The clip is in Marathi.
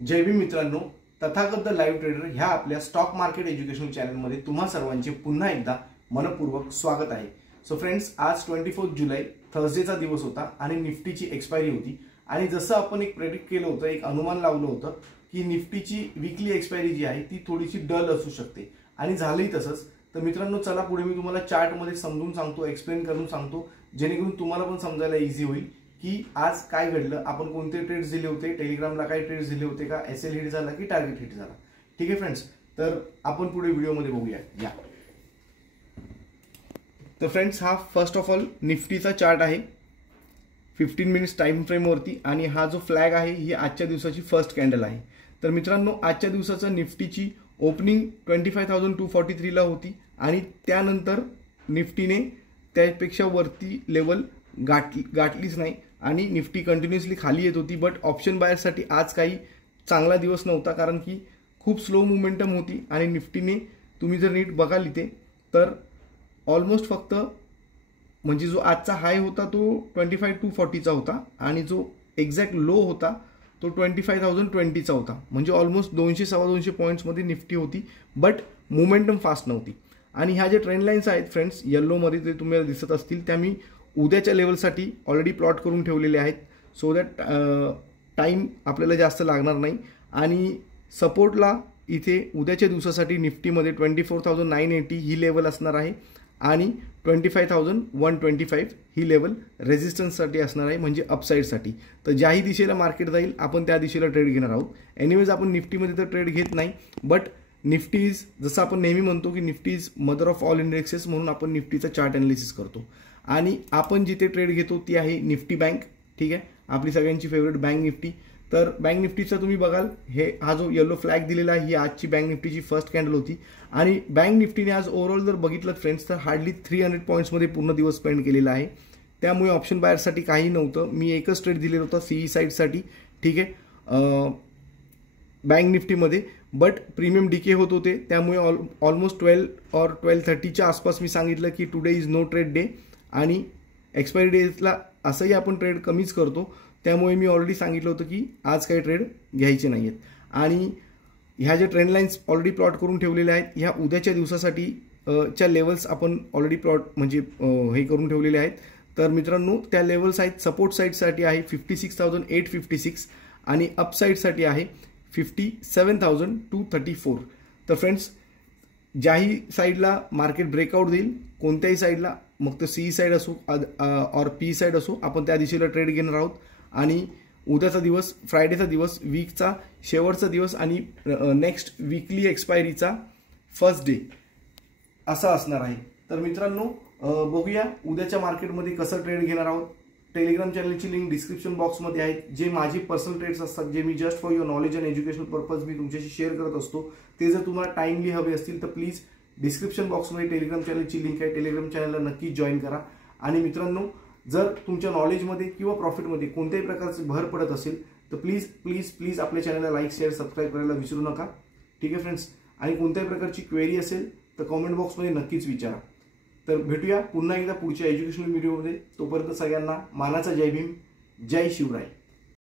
जय भीम मित्रांनो, तथागत द लाईव्ह ट्रेडर ह्या आपल्या स्टॉक मार्केट एज्युकेशन चॅनलमध्ये तुम्हा सर्वांचे पुन्हा एकदा मनपूर्वक स्वागत आहे। सो फ्रेंड्स, आज 24 जुलै थर्सडेचा दिवस होता आणि निफ्टीची एक्सपायरी होती। आणि जसं आपण एक प्रेडिक्ट केलं होतं, एक अनुमान लावलं होतं की निफ्टीची वीकली एक्सपायरी जी आहे ती थोडीशी डल असू शकते आणि झालंही तसंच। तर मित्रांनो, चला पुढे मी तुम्हाला चार्टमध्ये समजून सांगतो, एक्सप्लेन करून सांगतो, जेणेकरून तुम्हाला पण समजायला इझी होईल की आज काय घडलं, आपण कोणते ट्रेड्स दिले होते, टेलिग्रामला काय ट्रेड्स दिले होते का, एसएल हिट झाला की टार्गेट हिट झाला। ठीक आहे फ्रेंड्स, तर आपण पुढे व्हिडिओमध्ये बघूया या। तर फ्रेंड्स, हा फर्स्ट ऑफ ऑल निफ्टीचा चार्ट आहे 15 मिनिट्स टाइम फ्रेम वरती, आणि हा जो फ्लॅग आहे ही आजच्या दिवसाची फर्स्ट कॅन्डल आहे। तर मित्रांनो, आजच्या दिवसाचा निफ्टीची ओपनिंग 25,243 ला होती आणि त्यानंतर निफ्टीने त्यापेक्षा वरती लेवल गाठलीच नाही आणि निफ्टी कंटिन्युअसली खाली येत होती। बट ऑप्शन बायर्ससाठी आज काही चांगला दिवस नव्हता, कारण की खूप स्लो मोमेंटम होती आणि निफ्टीने तुम्ही जर नीट बघाल इथे तर ऑलमोस्ट फक्त म्हणजे जो आजचा हाय होता तो 25,240 चा होता आणि जो एक्झॅक्ट लो होता तो 25,020 चा होता। म्हणजे ऑलमोस्ट 200-250 पॉईंट्समध्ये निफ्टी होती, बट मोमेंटम फास्ट नव्हती। आणि ह्या जे ट्रेंड लाईन्स आहेत फ्रेंड्स, येल्लोमध्ये जे तुम्हाला दिसत असतील त्या मी उद्याच्या लेवलसाठी ऑलरेडी प्लॉट करून ठेवलेले आहेत, सो दॅट टाईम आपल्याला जास्त लागणार नाही। आणि सपोर्टला इथे उद्याच्या दिवसासाठी निफ्टीमध्ये 24,980 ही लेवल असणार आहे आणि 25,125 ही लेवल रेजिस्टन्ससाठी असणार आहे, म्हणजे अपसाईडसाठी। तर ज्याही दिशेला मार्केट जाईल आपण त्या दिशेला ट्रेड घेणार आहोत। एनिवेज आपण निफ्टीमध्ये तर ट्रेड घेत नाही, बट निफ्टी इज, जसं आपण नेहमी म्हणतो की Nifty is mother of all indexes, म्हणून आपण निफ्टीचा चार्ट अनालिसिस करतो। आणि आपण जिथे ट्रेड घेतो ती आहे निफ्टी बँक। ठीक आहे, आपली सगळ्यांची फेवरेट बँक निफ्टी। तर बँक निफ्टीचा तुम्ही बघाल, हा जो येलो फ्लॅग दिलेला आहे ही आजची बँक निफ्टीची फर्स्ट कॅन्डल होती। आणि बँक निफ्टीने आज ओव्हरऑल जर बघितलं फ्रेंड्स तर हार्डली 300 पॉईंट्समध्ये पूर्ण दिवस स्पेंड केलेला आहे। त्यामुळे ऑप्शन बायरसाठी काही नव्हतं, मी एकच ट्रेड दिलेलं होतं सीई साईडसाठी। ठीक आहे, बँक निफ्टीमध्ये, बट प्रीमियम डीके होत होते, त्यामुळे ऑलमोस्ट 12 और 12:30च्या आसपास मी सांगितलं की today is no trade day आणि एक्सपायरी डेजला असंही आपण ट्रेड कमीच करतो। त्यामुळे मी ऑलरेडी सांगितलं होतं की आज काही ट्रेड घ्यायचे नाही आहेत। आणि ह्या ज्या ट्रेंड लाईन्स ऑलरेडी प्लॉट करून ठेवलेल्या आहेत, ह्या उद्याच्या दिवसासाठी च्या लेवल्स आपण ऑलरेडी प्लॉट म्हणजे हे करून ठेवलेले आहेत। तर मित्रांनो, त्या लेवल्स आहेत, सपोर्ट साईडसाठी आहे 56,856 आणि अपसाईडसाठी आहे 57,234। तर फ्रेंड्स, ज्याही साईडला मार्केट ब्रेकआउट देईल, कोणत्याही साईडला, मग तो सी साईड असो और पी साईड असो, आपण त्या दिशेला ट्रेड घेणार आहोत। आणि उद्याचा दिवस, फ्रायडेचा दिवस, वीकचा शेवटचा दिवस आणि नेक्स्ट वीकली एक्सपायरीचा फर्स्ट डे असा असणार आहे। तर मित्रांनो, बघूया उद्याच्या मार्केटमध्ये कसं ट्रेड घेणार आहोत। टेलिग्राम चॅनलची लिंक डिस्क्रिप्शन बॉक्समध्ये आहे। जे माझे पर्सनल ट्रेड्स असतात, जे मी just for your knowledge and educational purpose मी तुमच्याशी शेअर करत असतो, ते जर तुम्हाला टाइमली हवे असतील तर प्लीज डिस्क्रिप्शन बॉक्समध्ये टेलिग्राम चॅनलची लिंक आहे, टेलिग्राम चॅनलला नक्की जॉईन करा। आणि मित्रांनो, जर तुमच्या नॉलेजमध्ये किंवा प्रॉफिटमध्ये कोणत्याही प्रकारची भर पडत असेल तर प्लीज प्लीज प्लीज आपल्या चॅनलला लाईक, शेअर, सबस्क्राईब करायला विसरू नका। ठीक आहे फ्रेंड्स, आणि कोणत्याही प्रकारची क्वेरी असेल तर कॉमेंट बॉक्समध्ये नक्कीच विचारा। तर भेटूया पुन्हा एकदा पुढच्या एज्युकेशनल व्हिडिओमध्ये। तोपर्यंत सगळ्यांना मानाचा जय भीम, जय शिवराय।